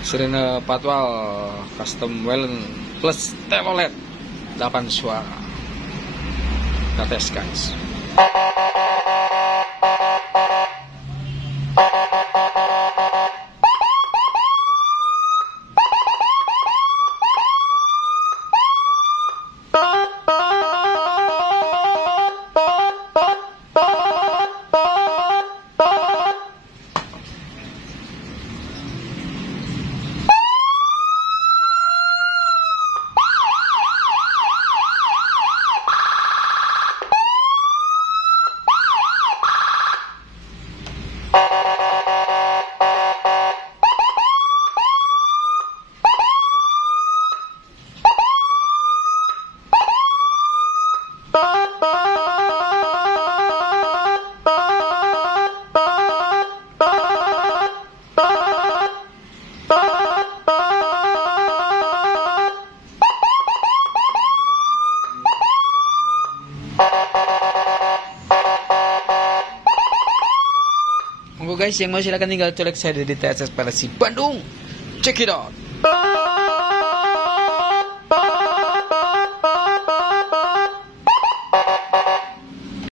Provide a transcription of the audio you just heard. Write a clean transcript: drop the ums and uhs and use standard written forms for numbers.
Sirine patwal Custum Whelen plus Telolet 8 suara. Kita tes guys. Monggo guys, yang mau silakan tinggal colek saya di TSS Variasi Bandung. Check it out.